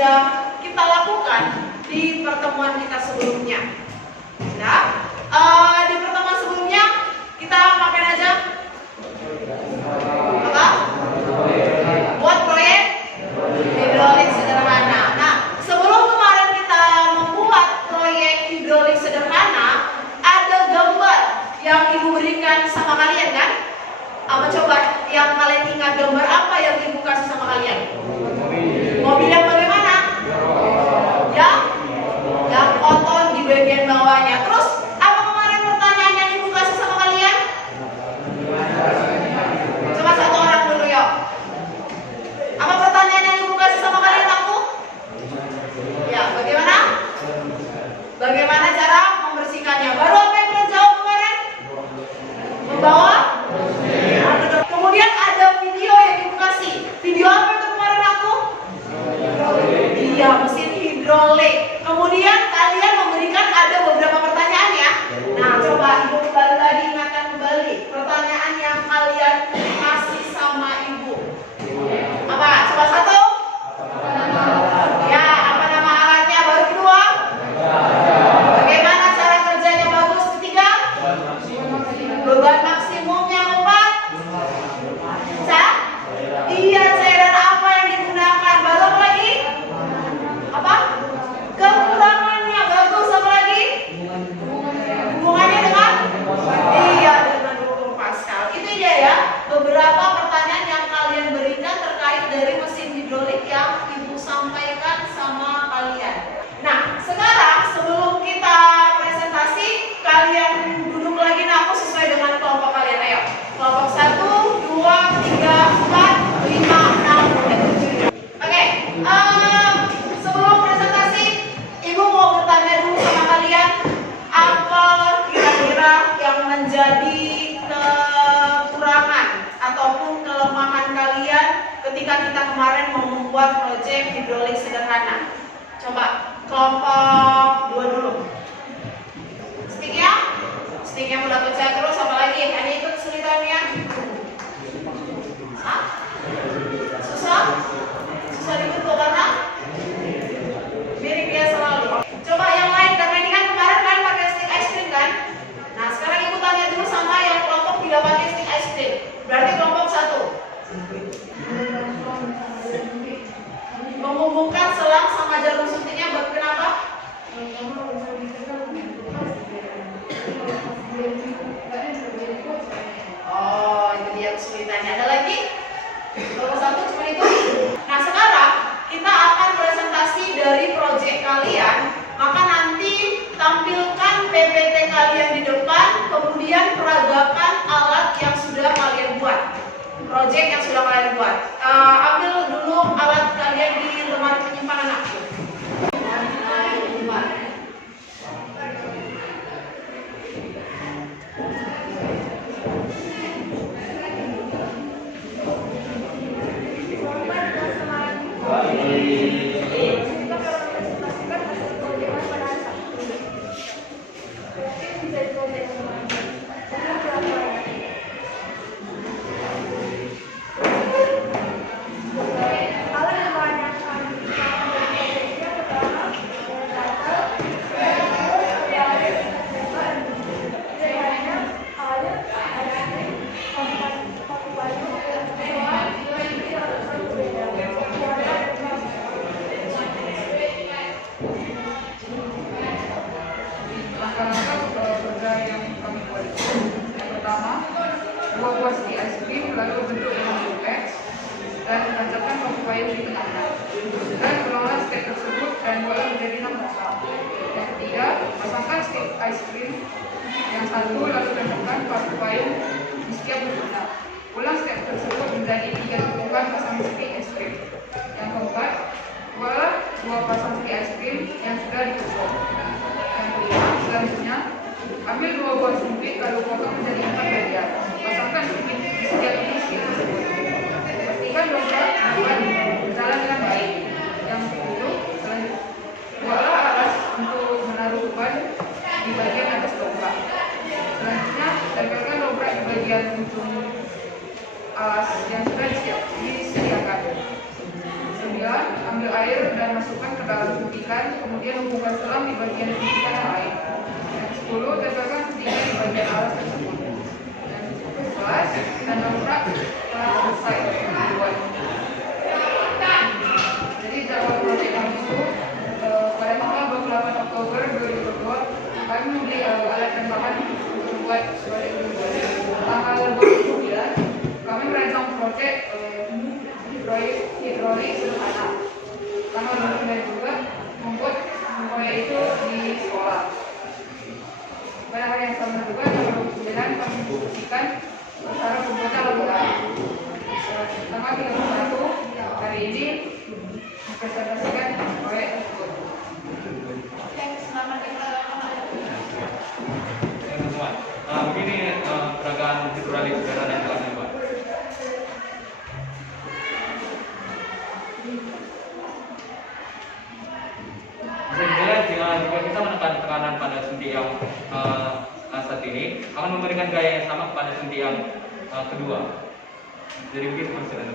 sudah kita lakukan di pertemuan kita sebelumnya. Nah, di pertemuan sebelumnya kita ngapain aja? Apa? Buat proyek hidrolik sederhana. Nah, sebelum kemarin kita membuat proyek hidrolik sederhana, ada gambar yang Ibu berikan sama kalian kan? Apa coba yang kalian ingat, gambar apa yang Ibu kasih sama kalian? Mobil yang bagaimana? Yang kotor di bagian bawahnya. Terus apa kemarin pertanyaan yang Ibu kasih sama kalian? Coba satu orang dulu yuk. Apa pertanyaan yang Ibu kasih sama kalian aku? Ya, bagaimana? Bagaimana cara membersihkannya? Baru apa yang kalian jawab kemarin? Membawa? Kemudian ada video yang Ibu kasih. Video apa itu kemarin aku? Iya, mesin hidrolik. Kemudian kalian memberikan ada beberapa pertanyaan ya. Nah, coba Ibu kembali lagi, ingatkan kembali pertanyaan yang kalian kasih sama Ibu. Apa? Coba satu. Ya, apa nama alatnya? Baru kedua. Bagaimana cara kerjanya? Bagus. Ketiga. Beban maksimum. Yang keempat. Iya, cairan apa yang digunakan? Baru apa lagi? Apa? Kekurangannya. Bagus. Apa lagi? Hubungannya dengan? Iya, dengan 20 Pascal. Itu dia ya, beberapa pertanyaan yang kalian berikan terkait dari mesin hidrolik yang Ibu sampaikan sama kalian. Nah, sekarang sebelum kita presentasi, kalian duduk lagi aku sesuai dengan kelompok kalian. Ayo, kelompok 1, 2, 3, 4, 5, 6, 7. Oke, sebelum presentasi, Ibu mau bertanya dulu sama kalian, apa kira-kira yang menjadi kekurangan ataupun kelemahan kalian ketika kita kemarin mau membuat proyek hidrolik sederhana? Coba kelompok 2 dulu. Sticknya udah pecah terus, apa lagi? Ada ikut kesulitannya? Hah? Susah dibentuk karena mirip dia selalu. Coba yang lain, karena ini kan kemarin kan pakai stick ice cream kan? Nah, sekarang Ibu tanya dulu sama yang kelompok tidak pakai stick ice cream. Berarti kelompok 1. Menghubungkan selang sama jarum suntiknya kenapa? Oh, itu dia kesulitannya. Ada lagi? Kelompok 1 cuma itu. Nah, sekarang kita akan presentasi dari proyek kalian. Maka nanti tampilkan PPT kalian di depan, kemudian peragakan alat yang sudah kalian buat. Proyek yang sudah kalian buat. Ambil dulu alat kalian di lemari penyimpanan aku. Ambil 2 buah sumpit lalu potong menjadi 4 bagian. Pasangkan sumpit di setiap isi tersebut. Pastikan dobrak aman berjalan dengan baik. Yang ketujuh, buatlah alas untuk menaruh beban di bagian atas dobrak. Selanjutnya, tempelkan dobrak di bagian ujung alas yang sudah disediakan. 9. Ambil air dan dimasukkan ke dalam suntikan, kemudian hubungkan selang di bagian suntikan yang lain. Yang 10, tempelkan suntikan di bagian alas tersebut. Yang 11, tanda urat telah selesai dibuat. Jadi jadwal proyek kami itu pada tanggal 28 Oktober 2022 kami membeli alat dan bahan untuk membuat proyek ini. Tanggal 29 kami merancang proyek hidrolik sederhana. Tanggal 29 juga membuat proyek itu di sekolah. Pada hari yang sama juga tanggal 29 kami diskusikan cara pembuatan laporan. Tanggal 31 hari ini mempresentasikan proyek tersebut. Oke, selamat datang. Teman-teman, begini peragaan hidrolik sederhana yang telah dibuat. Jika kita menekan tekanan pada sendi yang saat ini akan memberikan gaya yang sama pada sendi yang kedua. Jadi begitu maksudnya.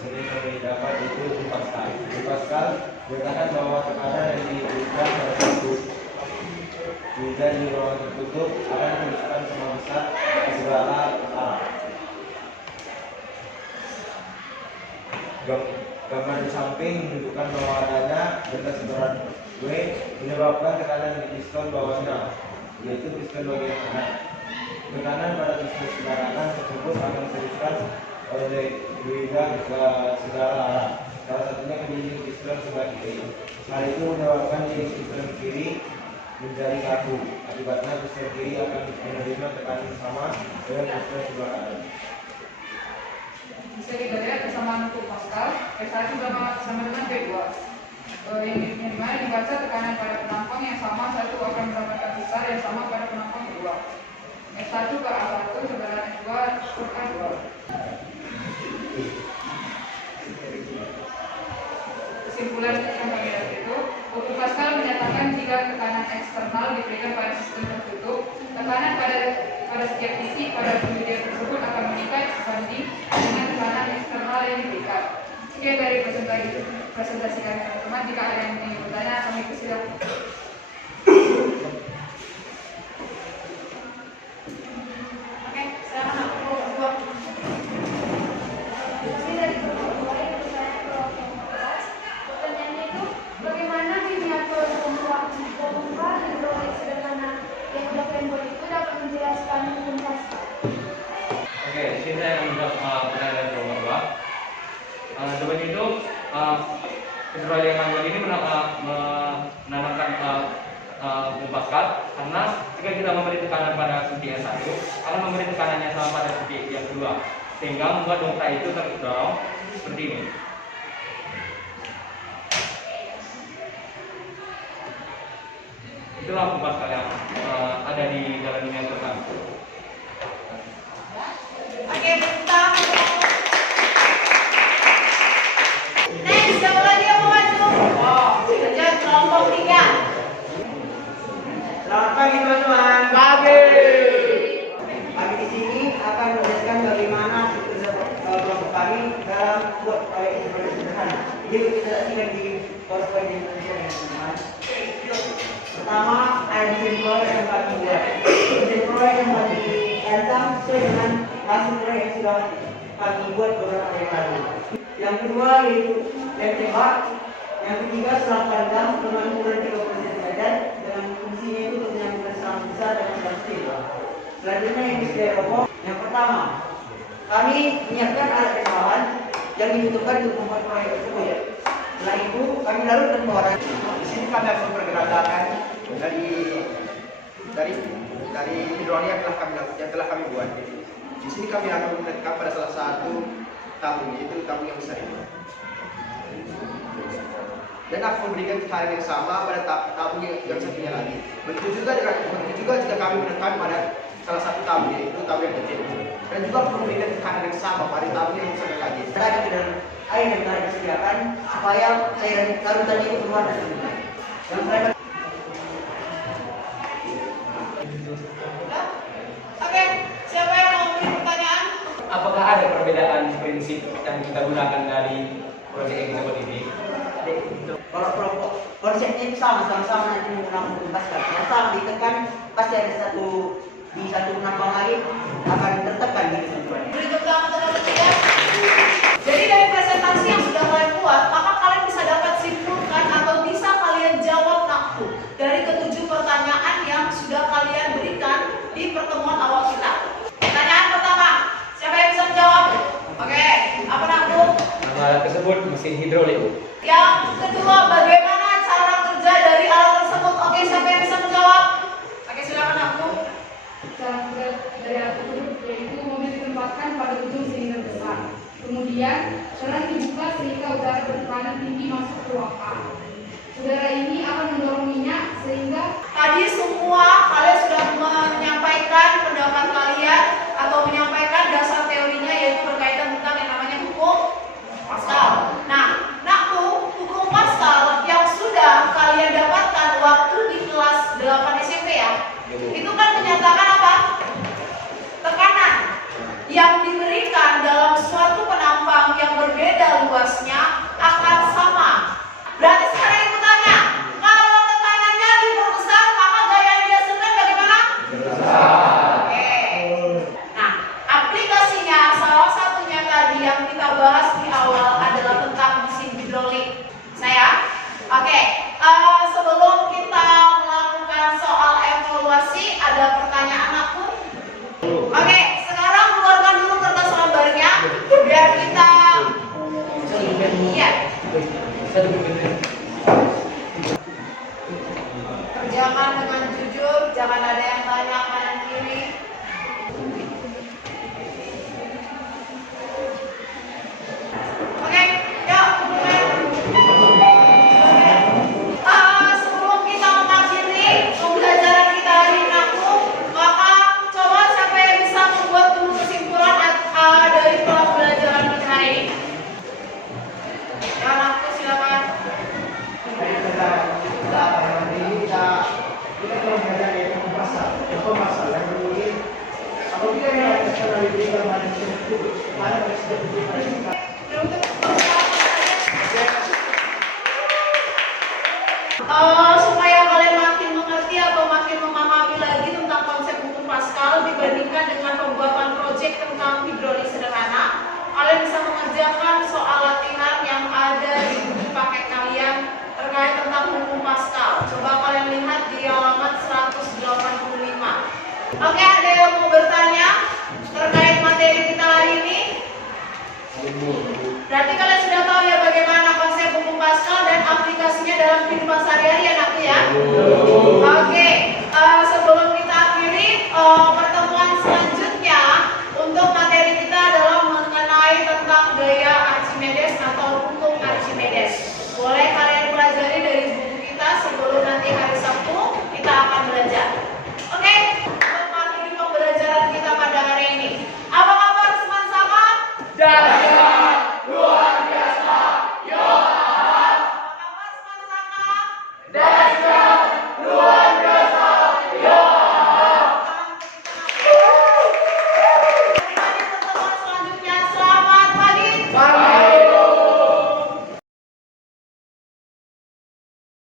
Sini kami dapat itu di Pascal. Di Pascal dikatakan bahwa tekanan yang diberikan pada satu dan di ruangan tertutup akan menunjukkan sama besar di segala arah. Gambar di samping menunjukkan bahwa adanya benda seberat W menyebabkan tekanan di piston bawahnya, yaitu piston bagian kanan. Tekanan pada piston sebelah kanan tersebut akan diteruskan oleh bidang ke segala arah. Salah satunya ke dinding piston sebelah kiri. Hal itu menyebabkan dinding piston kiri menjadi kaku. Akibatnya piston kiri akan menerima tekanan sama dengan piston sebelah kanan. Bisa kita lihat kesamaan untuk Pascal, P1 sama dengan P2. Yang dimana dibaca tekanan pada penampang yang sama satu akan mendapatkan besar yang sama pada penampang kedua. S1 ke A1 saudara S2 ke A2. Kesimpulan yang kami lihat itu, buku Pascal menyatakan jika tekanan eksternal diberikan pada sistem tertutup, tekanan pada setiap sisi pada pendirian tersebut akan meningkat sebanding dengan tekanan eksternal yang diberikan. Sekian dari presentasi kami teman-teman. Jika ada yang ingin bertanya, kami persilakan. Oke, silakan aku berdua. Jadi dari kedua yang saya kelas, pertanyaannya itu bagaimana miniatur pompa hidrolik sederhana yang udah kalian buat itu dapat menjelaskan hukum Pascal. Oke, di sini saya akan menjawab pertanyaan dari nomor 2. Jawaban itu hidrolik yang kami buat ini menanamkan hukum Pascal karena jika kita memberi tekanan pada sendi yang satu akan memberi tekanan yang sama pada sendi yang kedua, sehingga membuat dongkrak itu terdorong seperti ini. Itulah hukum Pascal yang ada di dalam miniatur kami. Oke, bentar. Next, siapa lagi yang mau maju? Oh, lanjut kelompok 3. Selamat pagi teman-teman. Pagi. Kami di sini akan menjelaskan bagaimana kelompok kami dalam buat proyek hidrolik sederhana. Jadi kita saksikan di PowerPoint di Indonesia ya teman-teman. Pertama, ada desain proyek yang kami buat. Desain proyek yang kami rancang sesuai dengan hasil proyek yang sudah kami buat beberapa hari lalu. Yang kedua yaitu lem tembak. Yang ketiga selang pandang dengan ukuran 30 cm dengan fungsinya itu untuk menyambungkan selang besar dengan selang kecil. Selanjutnya yang display rokok. Yang pertama, kami menyiapkan alat dan bahan yang dibutuhkan untuk membuat proyek tersebut. Setelah itu kami lakukan pengeluaran. Di sini kami akan memperkenalkan dari hidrolik yang telah kami buat. Di sini kami akan menetapkan pada salah satu tabung, yaitu tabung yang besar ini. Dan akan memberikan tekanan yang sama pada tabung yang satunya lagi. Begitu juga jika kami menekan pada salah satu tabung, yaitu tabung yang kecil. Dan juga akan memberikan tekanan yang sama pada tabung yang satu lagi. Tadi dan air yang telah disediakan supaya cairan larutan itu keluar dari sungai. Yang terakhir. Oke, siapa yang mau memberi pertanyaan? prinsip yang kita gunakan dari proyek yang kita buat ini? Kalau kelompok konsepnya itu sama-sama nanti menggunakan hukum Pascal. Yang sama ditekan pasti ada di satu penambang lain akan tertekan gitu teman-teman. Berikut teman-teman ya. Jadi dari presentasi yang sudah kalian buat, maka kalian bisa dapat simpulkan atau bisa kalian jawab nakku dari ketujuh pertanyaan yang sudah kalian berikan di pertemuan awal kita. Pertanyaan pertama, siapa yang bisa menjawab? Oke, apa nakku? Nama alat tersebut mesin hidrolik. Yang kedua, bagaimana cara kerja dari alat tersebut? Oke, siapa yang bisa menjawab? Oke, silakan nakku. Cara kerja dari alat tersebut yaitu mobil ditempatkan pada ujung silinder besar. Kemudian keran dibuka sehingga udara bertekanan tinggi masuk ke ruang A. Udara ini akan mendorong minyak sehingga Tadi semua kalian sudah menyampaikan pendapat kalian atau menyampaikan dasar teorinya yaitu berkaitan tentang yang namanya hukum Pascal. Nah, nakku, hukum Pascal yang sudah kalian dapatkan waktu di kelas 8 SMP ya, itu kan menyatakan apa? Tekanan yang diberikan dalam suatu penambang yang berbeda luasnya akan sama. Berarti sekarang ibu tanya, kalau tekanannya diperbesar maka gaya yang dihasilkan bagaimana? Oke. Nah, aplikasinya salah satunya tadi yang kita bahas di awal adalah tentang mesin hidrolik. Oke. Sebelum kita melakukan soal evaluasi, ada pertanyaan aku? Oke, sekarang keluarkan dulu kertas lembarnya biar kita iya. Kerjakan dengan jujur, jangan ada yang tanya kanan kiri. Oke, yuk mulai. Sebelum kita mengakhiri pembelajaran kita hari ini aku, maka coba siapa yang bisa membuat dulu kesimpulan dari pembelajaran kita hari ini. Ya, aku silakan. Kita kalau belajar dari hukum pasal yang mungkin apabila yang secara diberikan pada mana presiden Supaya kalian makin mengerti atau makin memahami lagi tentang konsep hukum Pascal dibandingkan dengan pembuatan proyek tentang hidrolik sederhana, kalian bisa mengerjakan soal latihan yang ada di buku paket kalian terkait tentang hukum Pascal. Coba kalian lihat di halaman 185. Oke, ada yang mau bertanya terkait materi kita hari ini? Berarti kalian sudah tahu ya bagaimana konsep hukum Pascal dan aplikasinya dalam kehidupan sehari-hari ya, Nak ya? Oke.